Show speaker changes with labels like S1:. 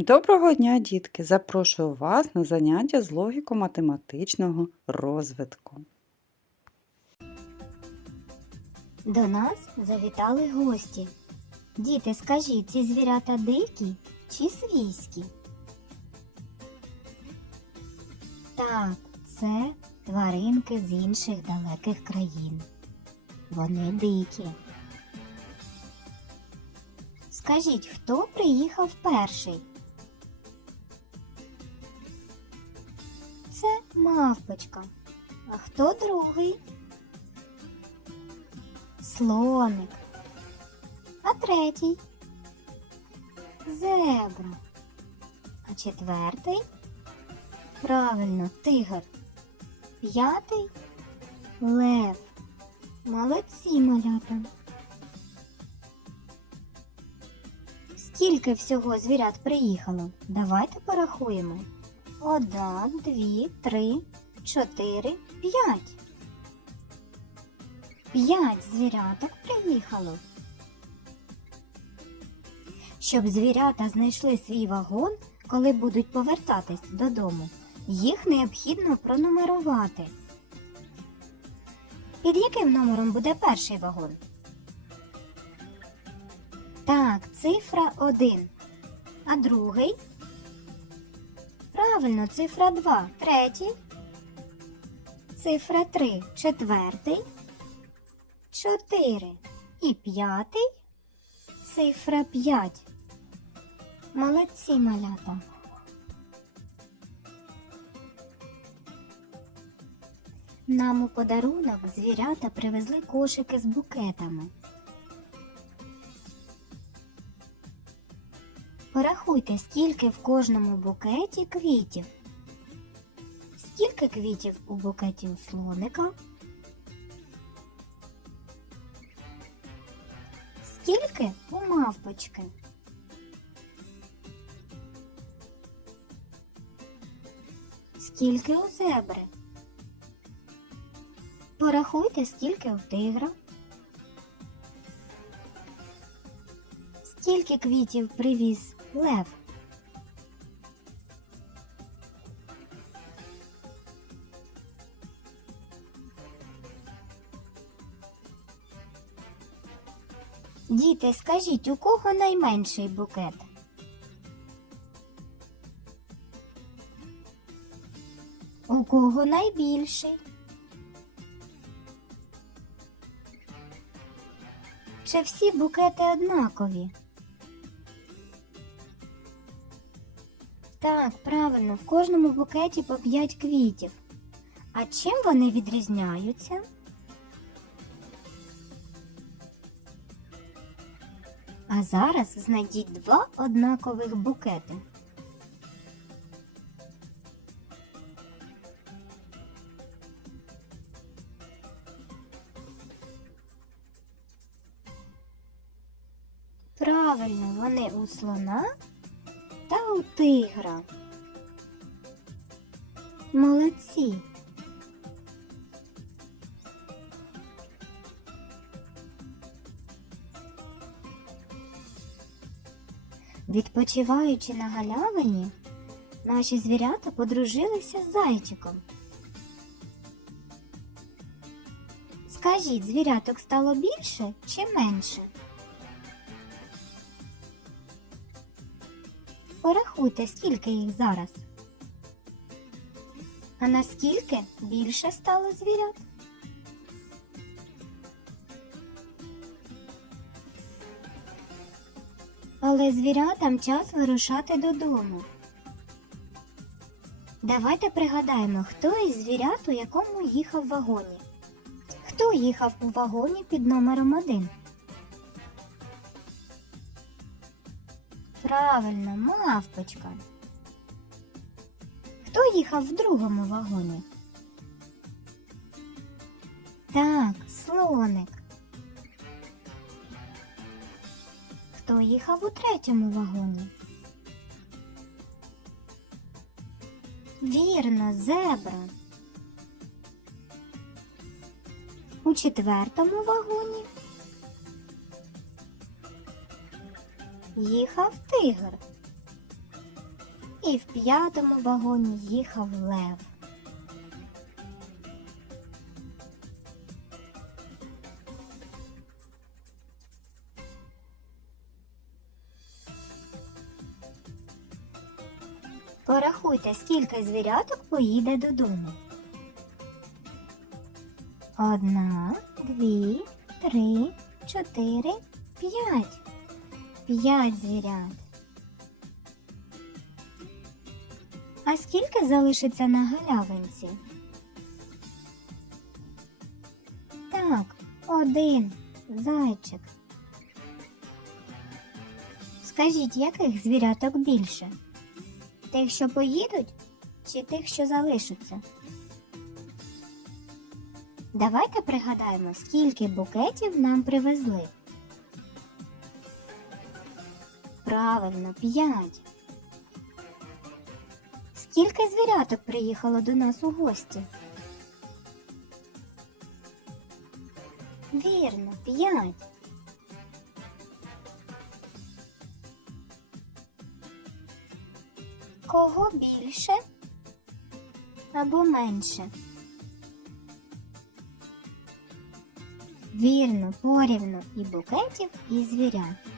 S1: Доброго дня, дітки! Запрошую вас на заняття з логіко-математичного розвитку.
S2: До нас завітали гості. Діти, скажіть, ці звірята дикі чи свійські? Так, це тваринки з інших далеких країн. Вони дикі. Скажіть, хто приїхав перший? Це мавпочка. А хто другий? Слоник. А третій? Зебра. А четвертий? Правильно, тигр. П'ятий лев. Молодці, малята. Скільки всього звірят приїхало? Давайте порахуємо. Одна, дві, три, чотири, п'ять. П'ять звіряток приїхало. Щоб звірята знайшли свій вагон, коли будуть повертатись додому, їх необхідно пронумерувати. Під яким номером буде перший вагон? Так, цифра 1. А другий? Правильно, цифра 2. Третій. Цифра 3. Четвертий. 4 і п'ятий, цифра 5. Молодці малята. Нам у подарунок звірята привезли кошики з букетами. Порахуйте, скільки в кожному букеті квітів. Скільки квітів у букеті у слоника? Скільки у мавпочки? Скільки у зебри? Порахуйте, скільки у тигра. Скільки квітів привіз лев? Діти, скажіть, у кого найменший букет? У кого найбільший? Чи всі букети однакові? Так, правильно, в кожному букеті по 5 квітів. А чим вони відрізняються? А зараз знайдіть два однакових букети. Правильно, вони у слона у тигра. Молодці. Відпочиваючи на галявині, наші звірята подружилися з зайчиком. Скажіть, звіряток стало більше чи менше? Порахуйте, скільки їх зараз. А наскільки більше стало звірят? Але звірятам час вирушати додому. Давайте пригадаємо, хто із звірят у якому їхав в вагоні. Хто їхав у вагоні під номером 1? Правильно, мавпочка. Хто їхав в другому вагоні? Так, слоник. Хто їхав у третьому вагоні? Вірно, зебра. У четвертому вагоні їхав тигр. І в п'ятому вагоні їхав лев. Порахуйте, скільки звіряток поїде додому. Одна, дві, три, чотири, п'ять. П'ять звірят. А скільки залишиться на галявинці? Так, один зайчик. Скажіть, яких звіряток більше? Тих, що поїдуть, чи тих, що залишаться? Давайте пригадаємо, скільки букетів нам привезли. Правильно, п'ять. Скільки звіряток приїхало до нас у гості? Вірно, п'ять. Кого більше або менше? Вірно, порівну і букетів, і звірят.